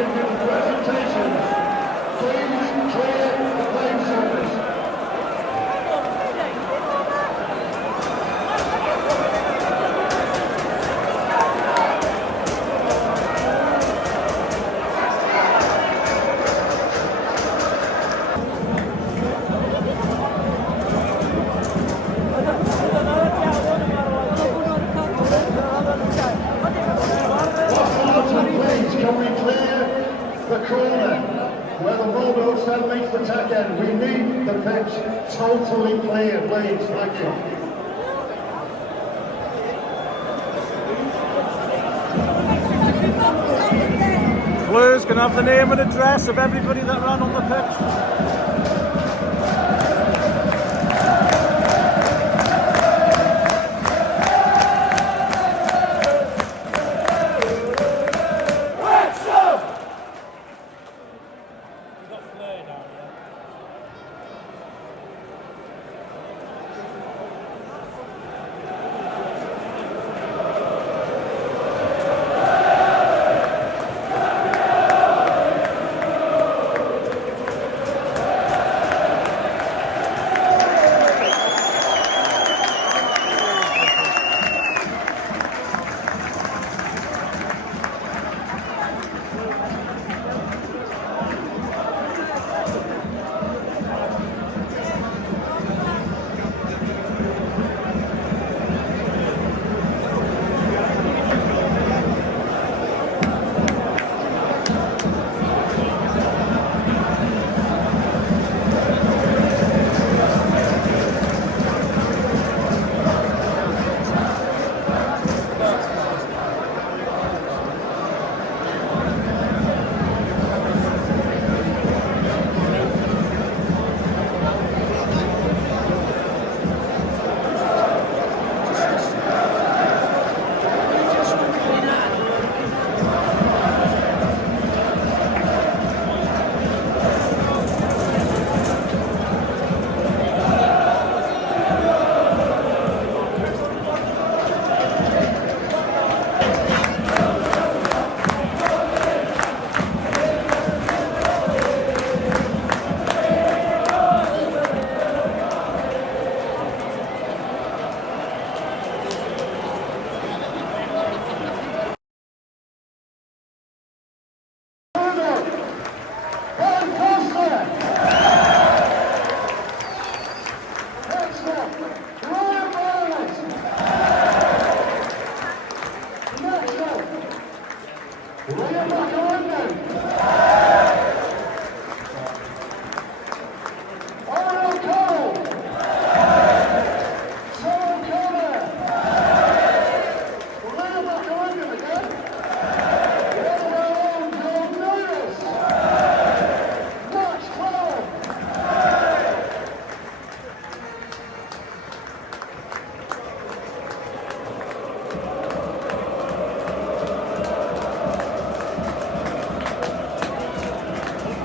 can give presentations. Please clear the playing surface. Can we clear the corner where the Bulldogs stand meets the tack end? We need the pitch totally clear, please. Thank you. Blues can have the name and address of everybody that ran on the pitch.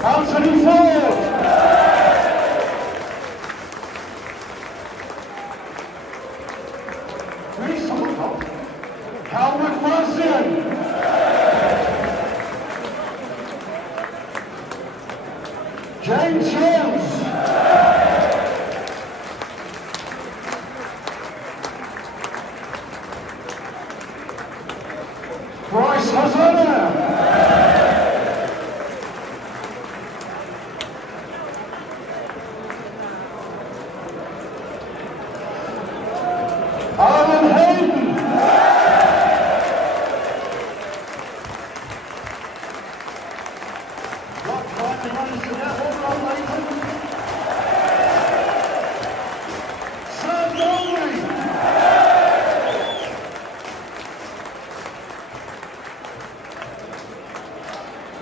Anthony Ford. Reece Holcomb. Calvert Marcian. James Jones. Bryce Hosanna. Alan Hayden. Rock trying to manage to get hold on Leighton. Sam Donnelly.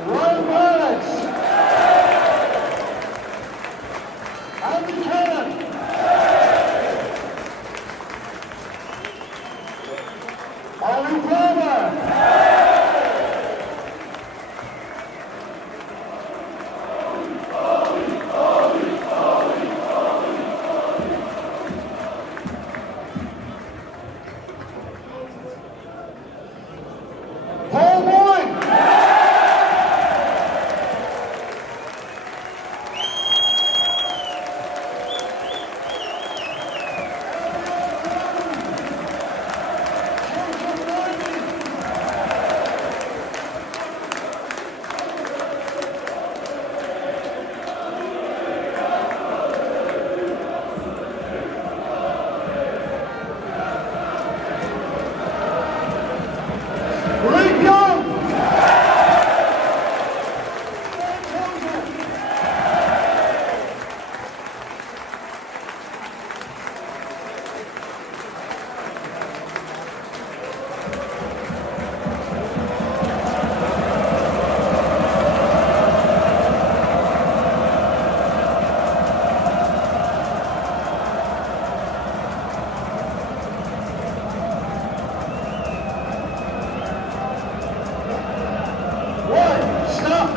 Ryan Barrett. Andy Cannon. Ollie Palmer. Paul Boyd.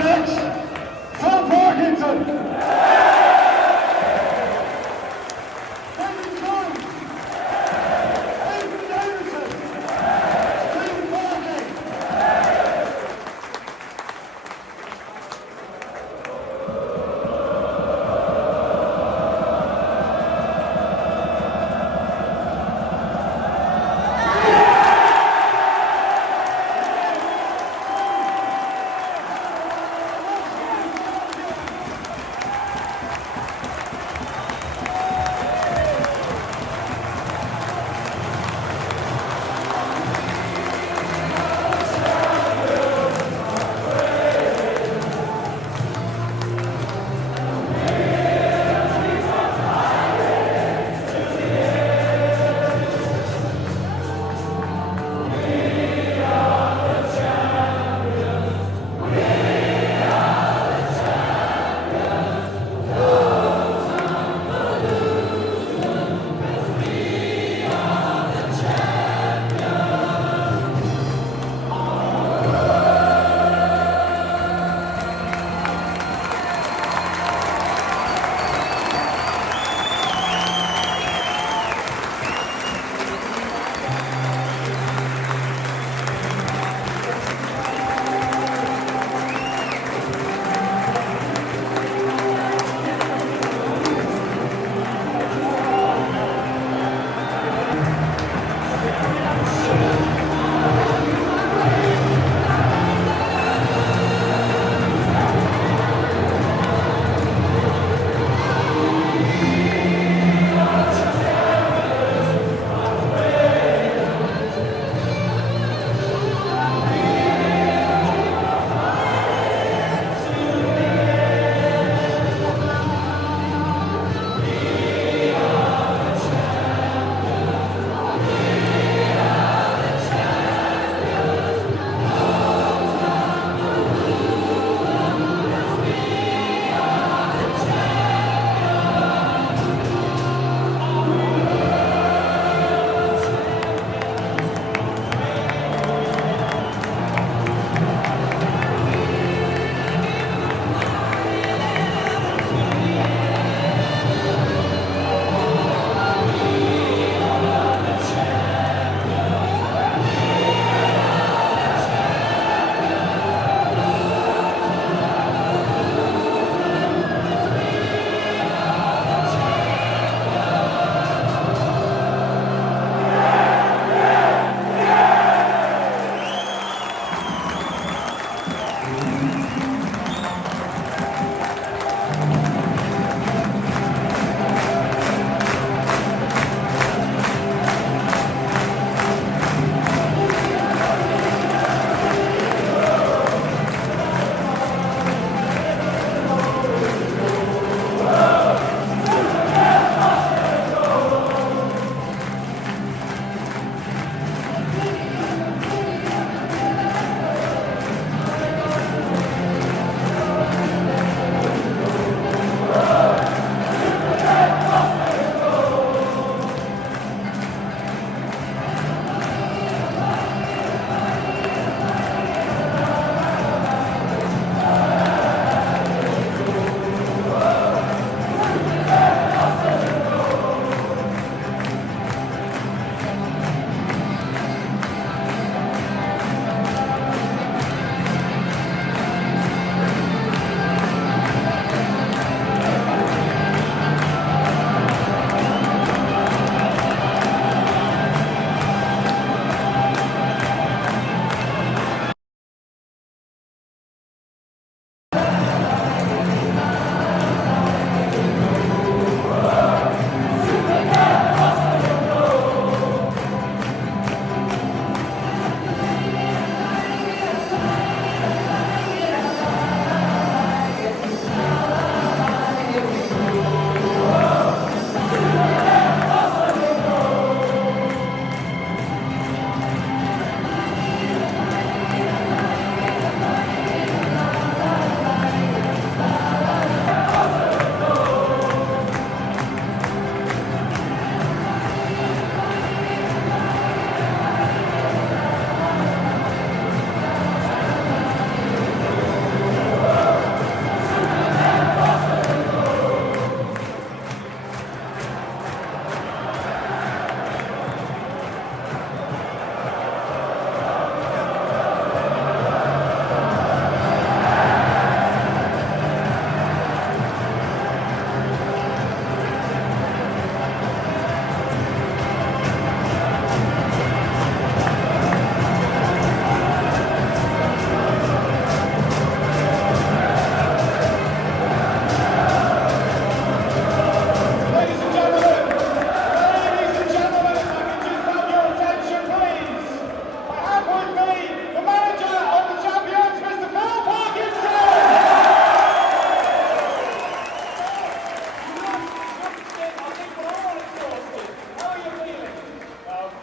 Alex, Phil Parkinson, David Jones, Adrian Anderson, Stephen Parkin.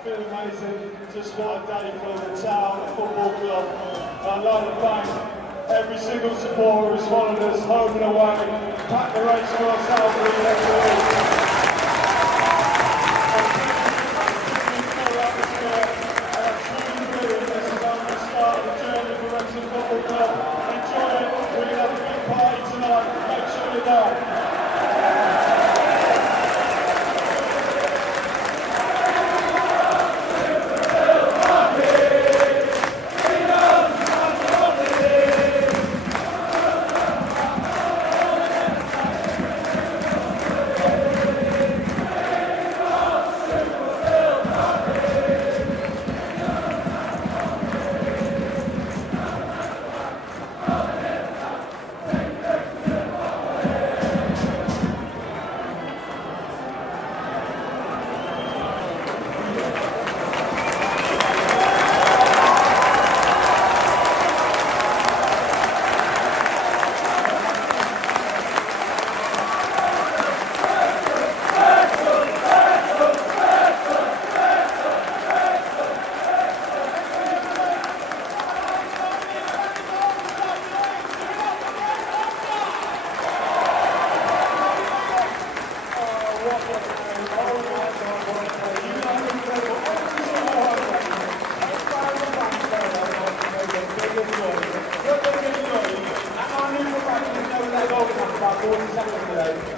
feel amazing. Just what a day for the town, the football club. I'd like to thank every single supporter who's followed us home and away. Pack the race for ourselves week after week. I truly believe this is only the start of the journey for Wrexham Football Club. Enjoy it. We're going to have a big party tonight. Make sure you're there.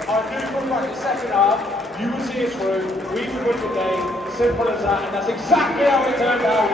I knew from back in the second half, you would see us through, we would win the game, simple as that, and that's exactly how it turned out.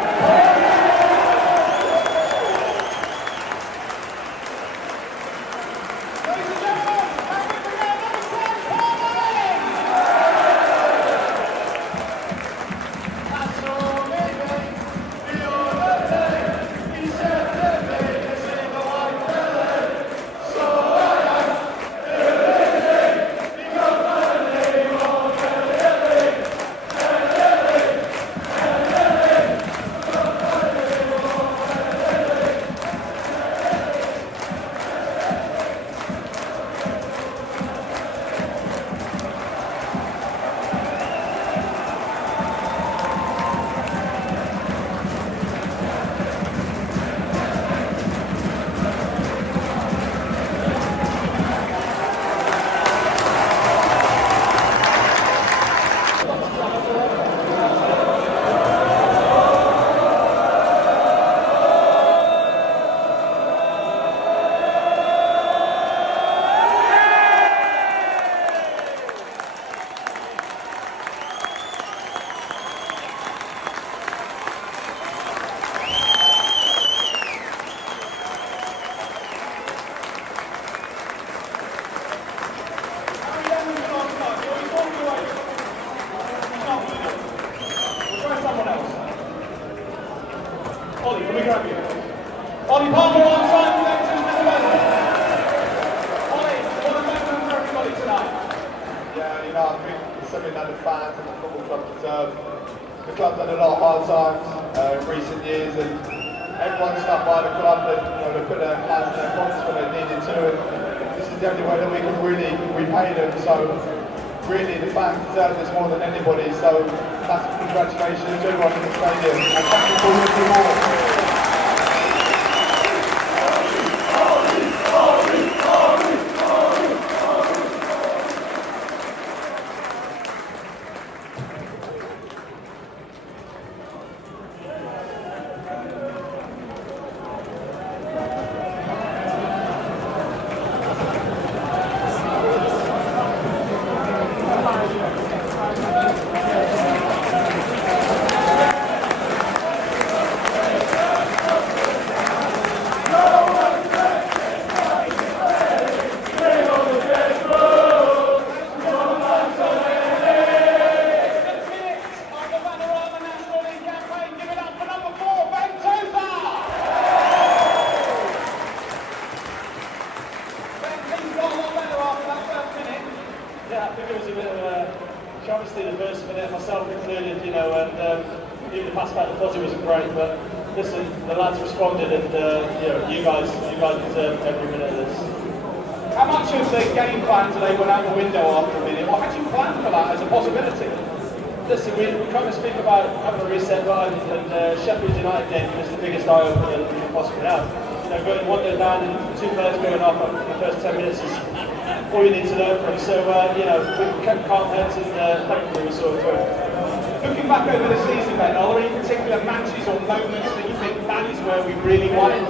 Ollie, can we grab you? Ollie Palmer on side with Everton in the weather. Ollie, what a moment for everybody tonight. Yeah, you know, I think it's something that the fans and the football club deserve. The club's had a lot of hard times in recent years, and everyone stuck by the club that they put their plans and their points when they needed to. And this is the only way that we can really repay them. So really, the fans deserve this more than anybody. So massive congratulations to everyone in the stadium, and thank you for winning more. Yeah, I think it was a bit of a travesty the first minute, myself included, and even the pass back to Fozzie wasn't great, but listen, the lads responded, and you guys deserve every minute of this. How much of the game plan today went out the window after a minute? What had you planned for that as a possibility? listen, we kind of speak about having a reset button, and Sheffield United game was the biggest eye-opener that we can possibly have. You know, going 1-0 down and 2 players going off after the first 10 minutes is all you need to know from. So, you know, we kept calm heads and thankfully we saw it through. Looking back over the season, Ben, are there any particular matches or moments that you think that is where we really won it?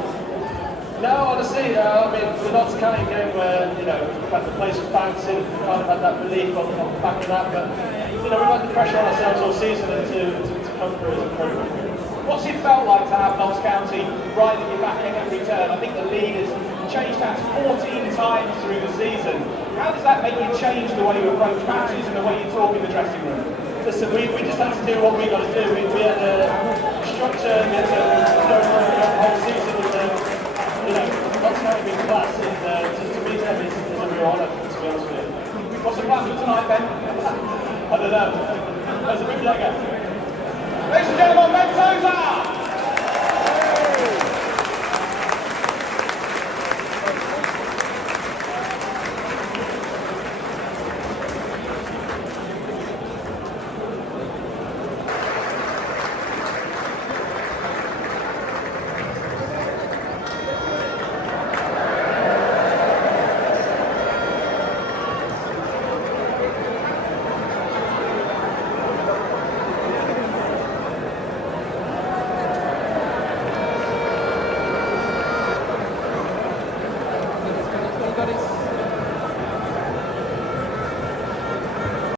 No, honestly, I mean, the Notts County game where, you know, the place was bouncing, kind of had that belief on the back of that, but, you know, we've had the pressure on ourselves all season and to come through is incredible. What's it felt like to have Notts County right at your back at every turn? I think the lead has changed hands 14 times through the season. How does that make you change the way you approach matches and the way you talk in the dressing room? Listen, we just had to do what we got to do. We had a structure, we had to go for the whole season with, you know, Notts County being class, and to beat them is a real honour, to be honest with you. What's the plan for tonight, Ben? I don't know. There's a big leg out. Ladies and gentlemen, Ben Tozer!